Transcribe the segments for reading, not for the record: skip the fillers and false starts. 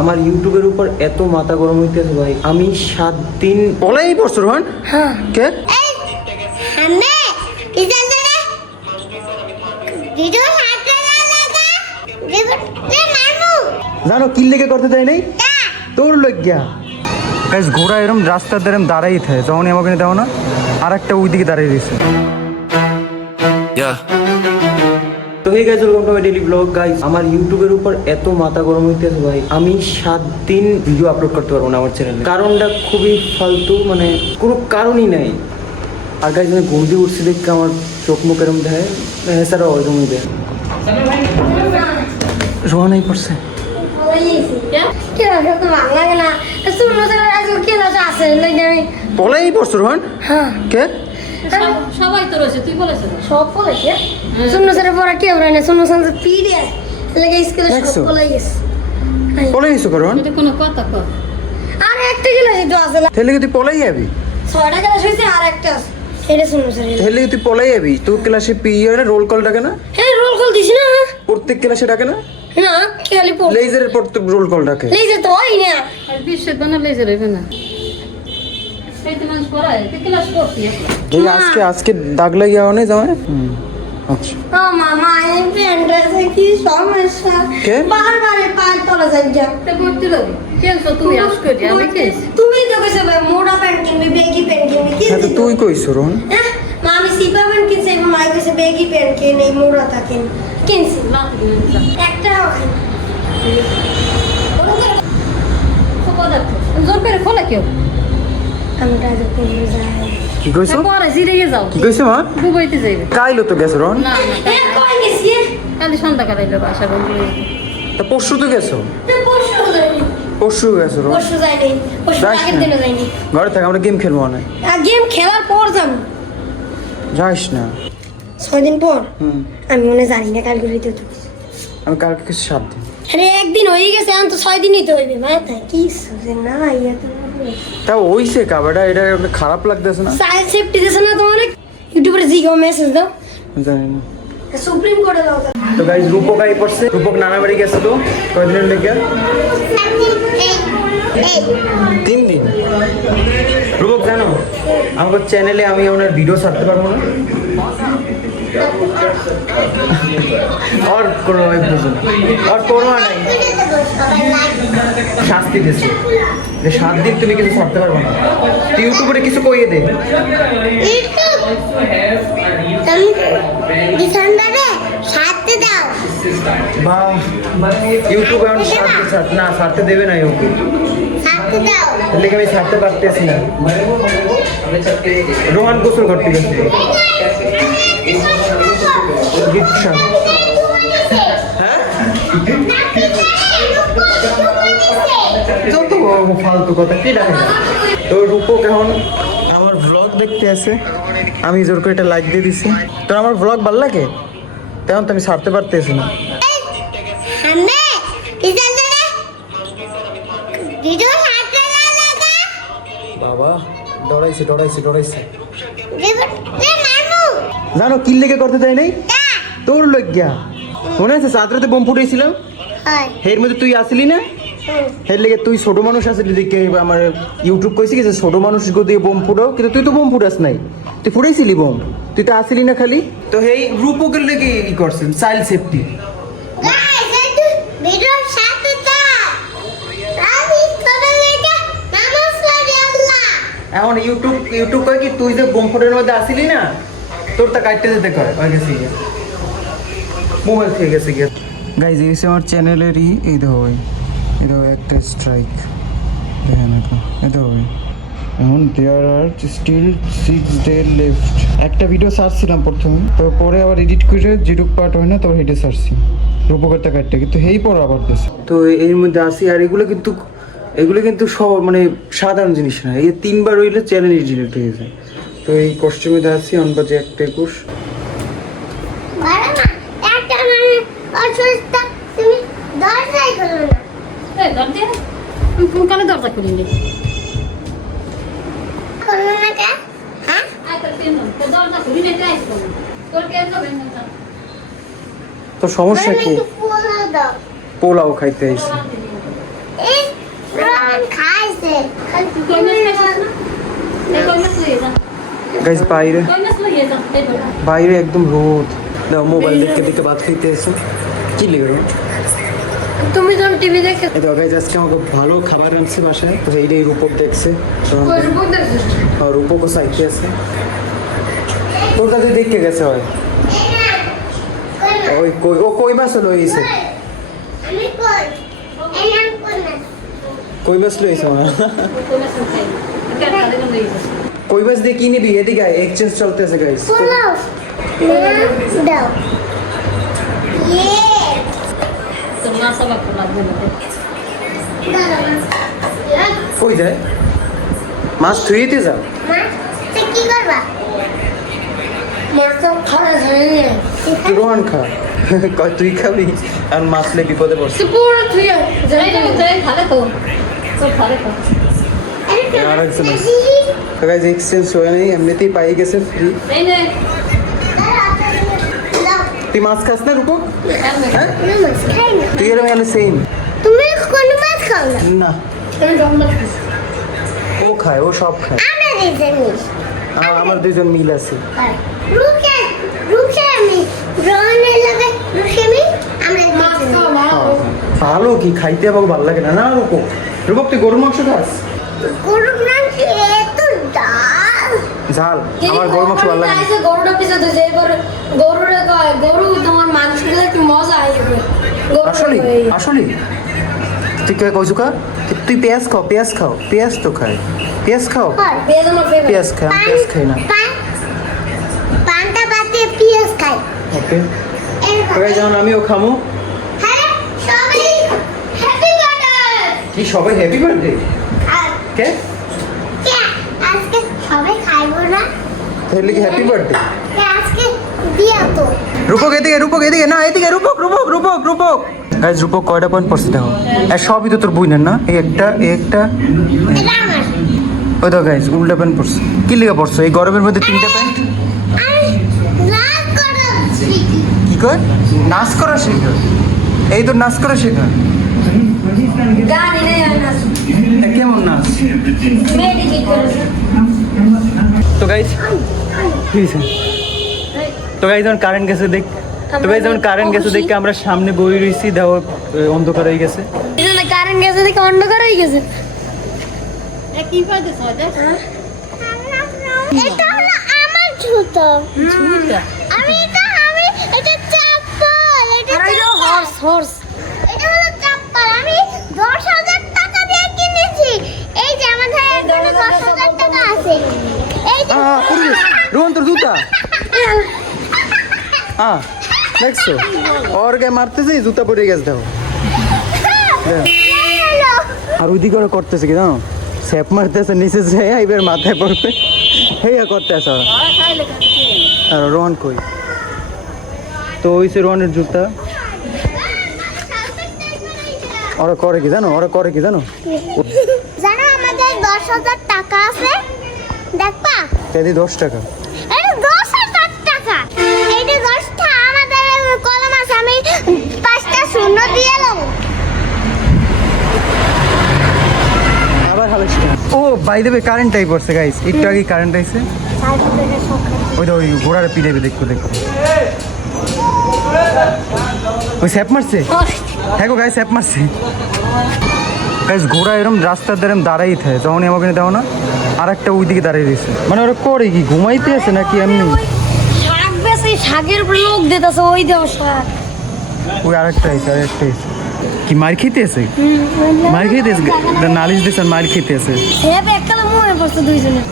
আমার ইউটিউবের উপর এত মাথা গরম হইতেছে ভাই, আমি 7 দিন বলাই পড়ছো রোহন। হ্যাঁ কে জানো কি লেগে করতে দেয় নাই তোর লজ্ঞা। গাইস ঘোড়া এরম রাস্তার ধারে দাঁড়াই থাকে, যখনই আমাকে দেও না আর একটা ওই দিকে দাঁড়িয়ে দিছে। তো hey guys, welcome to my daily vlog. Guys আমার ইউটিউবের উপর এত মাথা গরম হইতেছে ভাই, আমি 7 দিন ভিডিও আপলোড করতে পারবো না আমার চ্যানেলে। কারণটা খুবই ফালতু, মানে কোনো কারণই নাই। আর গাইস আমি ঘুম দিয়ে উঠছি দেখতে আমার চোখ মুখ এরম দেয়, এছাড়াও ওইরকমই দেয়। রোহানাই পড়ছে বলাই পড়ছো রোহান। হ্যাঁ কে সবাই তো রয়েছে, তুই বলেছিস সব বলেছে শূন্য স্যারের পড়া কেউ না, শূন্য স্যার পিডিএস লাগে স্কুলে সব বলে গেছে। পলাই গেছো কারণ এটা কোনো কথা কর। আর একটা ক্লাস তো আছে, তাহলে কি তুই পলাই যাবি? 6টা ক্লাস হয়েছে আর একটা আছে, এটা শূন্য স্যার। তাহলে কি তুই পলাই যাবি? তোর ক্লাসে পি হয় না, রোল কল ডাকে না? হ্যাঁ রোল কল দিস না, প্রত্যেক ক্লাসে ডাকে না? না খালি পড় লেজারের প্রত্যেক রোল কল ডাকে। লেজার তো হয় না, আর বিশ্বের বানালে যে রইবে না। সেই তো মানুষ পড়ায়, তুই ক্লাস করতি এই আজকে দাগ লাগিয়ে আও না জামাই। আচ্ছা ও মামা এই প্যান্টে কি সমস্যা কে? বারবার পাঁচ পড়া যায়। একটা করতে লাগবে কেন তো তুমি আস করে আমি কেস তুমি তো কইছো ভাই মোটা প্যান্ট কিনবি, বেগি প্যান্ট কিনবি, কি হ্যাঁ তো তুই কইছো রোহন। হ্যাঁ মা আমি সিপা প্যান্ট কিনছি, এবার মা কইছে বেগি প্যান্ট কিন, এই মোড়াটা কিন, কিনছি না তুমি একটা হয় পদার্থ জোর করে খোলা কেউ আমি কাজ করব যাই। কি কইছো? পরে জিরে যাও কি কইছো মা? দুবাইতে যাইবে কাইলো তো গেছো রোহন। না না এ কই গেছি কালি সন্ধ্যাকাল আইলো বাসা বন্ধু তা পরশু তো গেছো। তো পরশু যাইনি, পরশু গেছো রোহন। পরশু যাইনি, পরশু যাস আগের না। দিনও যাইনি। ঘরে থাক, আমরা গেম খেলবো না। আর গেম খেলার পর যাম যাস না। 6 দিন পর। হুম আমি মনে জানি না কাল করে তো, আমি কালকে কিছু 7 দিন। আরে একদিন হয়ে গেছে, এখন তো 6 দিনই তো হইবে মাথায় কি সুজে না ইয়া তো তা ওইসে কাবাডা, এটা একটা খারাপ লাগতেছে না? সাইড সেফটি দিছে না তোমার, ইউটিউবে জিগো মেসেজ দাও, জানি না। সুপ্রিম কোর্টে দাও। তো গাইস রূপক আই পড়ছে, রূপক নানা বাড়ি গেছে তো কয়দিনের লেগে? 3 দিন। রূপক জানো আমার চ্যানেলে আমি ওনার ভিডিও ছাড়তে পারবো না। আর কোনো আর করোনা নাই, শাস্তি দিচ্ছে যে 7 দিন তুমি কিছু ছাড়তে পারবো না। তুই ইউটিউবে কিছু কইয়ে দে। ডিসেম্বরে সাথে দাও বা ইউটিউব এখন না ছাড়তে দেবে না ইউটিউব, সাথে দাও তাহলে আমি ছাড়তে পারতেছি না। রোহান গোসল করতে গেছে। রিক্সা যত ফালতু কথা কি ডাকে না। তো রূপক এখন আমার ভ্লগ দেখতে আছে, আমি জোর করে একটা লাইক দিয়ে দিছি। তো আমার ভ্লগ ভালো লাগে, তেমন তো আমি ছাড়তে পারতেছি না। আমি ডিসেম্বরে ভিডিও সাথে দাও বাবা ডরাইছে। মামু জানো কি লেগে করতে দেয় নাই তোর লজ্ঞা। মনে আছে সাঁতরাতে বোম ফুটেছিলাম, হয় এর মধ্যে তুই আসলি না? এর লেগে তুই ছোট মানুষ আসলি দেখে আমার ইউটিউব কইছে কি যে ছোট মানুষ দিয়ে বোম ফুটাও, কিন্তু তুই তো বোম ফুটাস নাই, তুই ফুটাইছিলি বোম, তুই তো আসলি না খালি। তো এই রূপকের লেগে ই করছেন চাইল্ড সেফটি। গাইস এই ভিডিও সাথে দাও আমি করে লেগে নামাজ পড়ি আল্লাহ। এখন ইউটিউব কয় কি তুই যে বোম ফুটানোর মধ্যে আসলি না, তোর তা কাটতে যেতে কয় হয়ে গেছে গিয়ে মোবাইল থেকে গেছে গিয়ে। গাইজ এই হচ্ছে আমার চ্যানেলেরই, এই দেখো ভাই, এই দেখো একটা স্ট্রাইক দেখেন, এই দেখো ভাই। এখন দেয়ার আর স্টিল 6 ডে লেফট। একটা ভিডিও সার্চছিলাম প্রথমে, তো পরে আবার এডিট করে যেটুক পার্ট হয় না তারপর হেঁটে সার্চছি রূপকারটা কাটতে, কিন্তু হেই পর আবার দিচ্ছে। তো এর মধ্যে আসি, আর এগুলো কিন্তু সব মানে সাধারণ জিনিস না, এই 3বার হইলে চ্যানেল ডিলিট হয়ে যায়। তো এই কষ্টের মধ্যে আসি, অনবাজে 1:21। বড় না একটা মানে অসুস্থ, তুমি দরজাই খোলো না। এই দরজা আমি কোন কালে দরজা খুলি নি খোলো না কে? হ্যাঁ আই তো কেন তো দরজা খুলি নি তাই তো তোর কেন যাবে না তো সমস্যা কি? একটু পোলা দাও। পোলাও খাইতে আইছি। এই রোহন খাইছে কই মাছ খাইছিস না? এই কই মাছ লইয়ে যা। গাইস বাইরে কই মাছ লইয়ে যা। এই বড়। বাইরে একদম রোদ দাও মোবাইল দেখতে দেখতে ভাত খাইতে এসো কি লেগে তুমি যখন টিভি দেখে এই তো গাইস আজকে আমাকে ভালো খাবার আনছে বাসায় তো এইটাই রূপক দেখছে ওই রূপক দেখছিস আর রূপকও সাইতে আছে তোর কাছে দেখতে গেছে হয় ওই কই ও কই মাছ লইছে আমি কই এই নাম কোন না কই মাছ লইছে কই মাছ খাই। একটা খালি লইয়ে যা। কই মাছ দিয়ে কি নিবি এদিকে এক্সচেঞ্জ চলতেছে গাইস পোলাও দাও ইয়ে তো মাছ আবার লাগবে না। কই যায় মাছ থুইতে যাও মা তুই কি করবা মাছ তো খাওয়া যায় না তুই রোহান খা কয় তুই খাবি আর মাছলে বিপদে পড়ছে তুই পুরো তুই এই না তুই খালে তো। তো খালে তো। আর একজন আছে। তো গাইস এক্সচেঞ্জ হয় নাই এমনিতেই পাই গেছে ফ্রি এই নে। তুই মাছ খাস না রূপক হ্যাঁ মাছ খাই না তুই এরকম গেলে সেম তুমি কোন মাছ খাও না না তুমি কোন মাছ খাও ও খায় ও সব খায় আমরা দিতেনিস আমার দুজন মিল আছে রুকে রুকে আমি রনের লাগে রুকে আমি আমরা মাছ খাও ভালো কি খাইতে আমাকে ভালো লাগে না না রূপক রূপক তুই গরুর মাংস খাস গরুর মাংস এত ডাল ঝাল আমার গরুর মাংস ভালো লাগে না। গরুটা পিছে তো যে গরুরে কয় গরু তোমার মাংস খেলে কি মজা আসবে আসলে আসলে তুই কে কইছু কা তুই পেঁয়াজ খাও পেঁয়াজ তো খায় পেঁয়াজ খাও পেঁয়াজ আমার ফেভারিট পেঁয়াজ খাই আমি পেঁয়াজ খাই না পান্তা ভাতে পেঁয়াজ খাই ওকে ওকে যেমন আমিও খামু হ্যাঁ সবাই হ্যাপি বার্থডে কি সবাই হ্যাপি বার্থডে আর কে কে আজকে সবাই খাইবো না তাহলে কি হ্যাপি বার্থডে কে আজকে দিয়া তো রূপক এদিকে না এদিকে রূপক গাইস রূপক কয়টা পয়েন্ট পড়ছে দেখো আর সবই তো তোর বুঝলেন না এই একটা এটা আমার ওই তো গাইস উল্টা প্যান্ট পড়ছে কি লিখে পড়ছো এই গরমের মধ্যে তিনটা প্যান্ট আমি রাগ করছি কি কয় নাচ করা শেখা এই তো নাচ করা শেখা গানি নেই না এটা কেমন নাচ মেডিকেট করছি তো গাইস যখন কারেন্ট গেছে দেখ দেখে আমরা সামনে বই রয়েছি দেখো অন্ধকার হয়ে গেছে এখানে কারেন্ট গেছে দেখে অন্ধকার হয়ে গেছে এ কি পাইতেছ ওদের? এটা হলো আমার জুতো ঝুলটা। আমি এটা চপ্পল এটা হর্স এটা হলো চপ্পল আমি 10,000 টাকা দিয়ে কিনেছি এই যে আমাদের এখানে 10,000 টাকা আছে এই যে রোহন তোর জুতা দেখছো ওর গায়ে মারতেছে জুতা পরে গেছে দেখো আর ওইদিকে ওরা করতেছে কি জানো স্যাপ মারতেছে নিচে যায় এবার মাথায় পড়বে হেয়া করতেছে ওরা খাইলে খাইছে। আর রোহন কই তো ওইসে রোহনের জুতা ওরা করে কি জানো জানো আমাদের 10,000 টাকা আছে দেখবা চাইদি 10 টাকা এটা 10,000 টাকা এইটা 10টা আমাদের কলম আছে আমি 5টা শূন্য দিয়ে এলাম আবার হালে ও বাই দেবে কারেন্টটাই পড়ছে গাইস একটু আগে কারেন্ট আইছে ওই ঘোড়ার পিড়াবে দেখো ওই স্যাপ মারছে হ্যাঁ গো গাইস স্যাপ মারছে গাইস ঘোড়া এরম রাস্তার ধারে দাঁড়াই থাকে যখনই আমাকে দাও না আর একটা ওইদিকে দাঁড়িয়ে রয়েছে মানে ওরা করে কি ঘুমাইতে আছে নাকি এমনি শাক বেশি শাকের উপর লোক দিতেছে ওই দেও শাক ওই আরেকটা আছে কি মার খেতে আছে নালিশ দিয়েছে মার খেতে আছে সেপ একলা মনে পড়ছে দুইজনে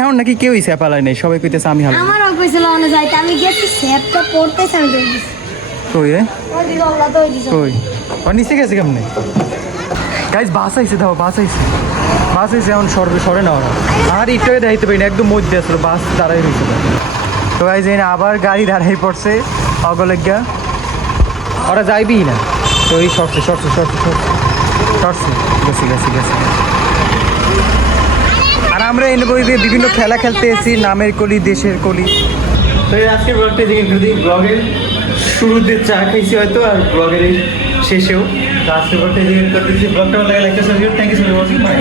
এখন নাকি কেউই স্যাপ আলাই নাই সবাই কইতেছে আমি হালাই আমারও কইছিল অনেক যাইতে আমি গেছি সেপটা পড়তে চাইতে কই ওই দিকে ওলা তো ওই দিকে কই ও নিচে গেছে কেমনে গাইস বাস আইছে এখন সরে না ওরা আর একটু দেখাইতে পারি না একদম মধ্যে আসলো বাস দাঁড়াই রয়েছিল তো গাইস এই না আবার গাড়ি দাঁড়াই পড়ছে অগলেগা ওরা যাইবি না তো এই সরছে গেছে আর আমরা এনে বই বিভিন্ন খেলা খেলতে এসেছি নামের কলি দেশের কলি তো আজকের ব্লগটা দেখে ব্লগের শুরুতে চা খাইছি হয়তো আর ব্লগের এই শেষেও। তো আজকে ব্লগটা এদিকে করতেছি। ব্লগটা ভালো লাগে লাইক করতে হবে। Thank you so much watching. Bye.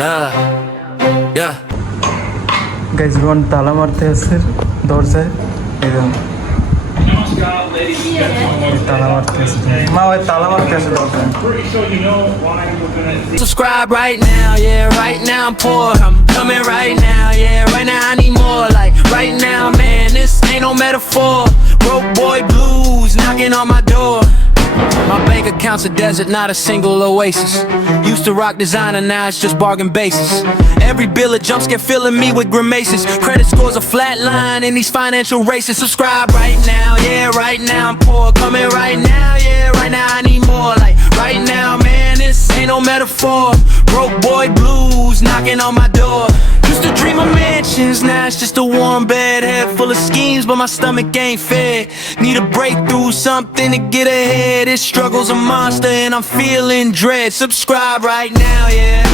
Yeah. Yeah. Guys Rohan তালা মারতে আসছে দরজায়, একদম তালা মারতে আসছে। মা ওই তালা মারতে আসছে দরজায়। Subscribe right now, yeah, right now I'm poor. I'm coming right now, yeah, right now I need more. Like, right now, man, this ain't no metaphor. Broke boy blues knocking on my door. My bank account's a desert, not a single oasis. Used to rock designer, now it's just bargain basis. Every bill of jump scare filling me with grimaces. Credit scores a flat line in these financial races. Subscribe right now, yeah, right now I'm poor. Coming right now, yeah, right now I need more. Like, right now, man, this ain't no metaphor. Broke boy blues knocking on my door. Used to dream of mansions, now it's just a warm bed. Head full of schemes, but my stomach ain't fed. Need a breakthrough, something to get ahead. This struggle's a monster and I'm feeling dread. Subscribe right now, yeah.